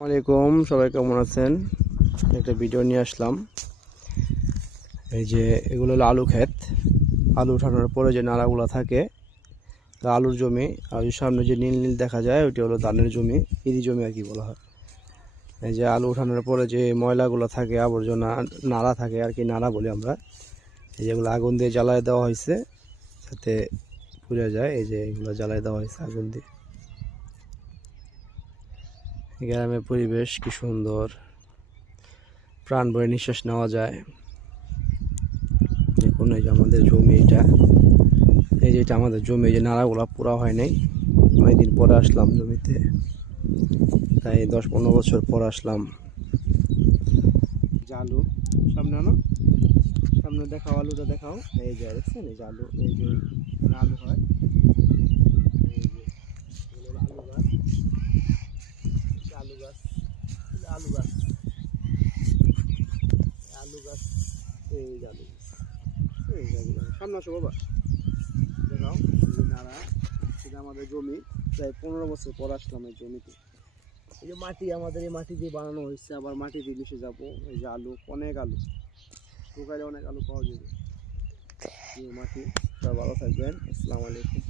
আসসালামাইকুম, সবাই কেমন আছেন? একটা ভিডিও নিয়ে আসলাম। এই যে এগুলো হলো আলু ক্ষেত। আলু উঠানোর পরে যে নাড়াগুলো থাকে তা আলুর জমি, আর ওই সামনে যে নীল নীল দেখা যায় ওইটা হলো ধানের জমি, ইরি জমি আর কি বলা হয়। এই যে আলু উঠানোর পরে যে ময়লাগুলো থাকে, আবর্জনা নাড়া থাকে আর কি, নাড়া বলি আমরা। এই যেগুলো আগুন দিয়ে জ্বালায় দেওয়া হয়েছে যাতে পুড়ে যায়। এই যে এগুলো জ্বালায় দেওয়া হয়েছে আগুন দিয়ে। গ্রামের পরিবেশ কি সুন্দর, প্রাণ ভরে নিঃশ্বাস নেওয়া যায়। দেখুন এই যে আমাদের জমি, এই যে এটা আমাদের জমি। এই যে নাড়াগুলা পুরা হয় নাই, অনেকদিন পরে আসলাম জমিতে, তাই 10-15 বছর পর আসলাম। যে আলু সামনে আনো, সামনে দেখাও, আলুটা দেখাও। এই যে দেখছেন, এই যে আলু, এই যে আলু হয়, এই যে আলু গাছ, আলু গাছ, আলু গাছ, আলু গাছ, এই যে আলু গাছ, এই যে আলু গাছ। সামনে আসো বাবা, দেখাও। নাড়া, সেটা আমাদের জমি। প্রায় 15 বছর পর আসলাম এই জমিতে। এই যে মাটি, আমাদের এই মাটি দিয়ে বানানো হয়েছে, আবার মাটি দিয়ে মিশে যাবো। এই যে আলু, অনেক আলু, শুকাইলে অনেক আলু পাওয়া যাবে। মাটি। সবাই ভালো থাকবেন। আসসালামু আলাইকুম।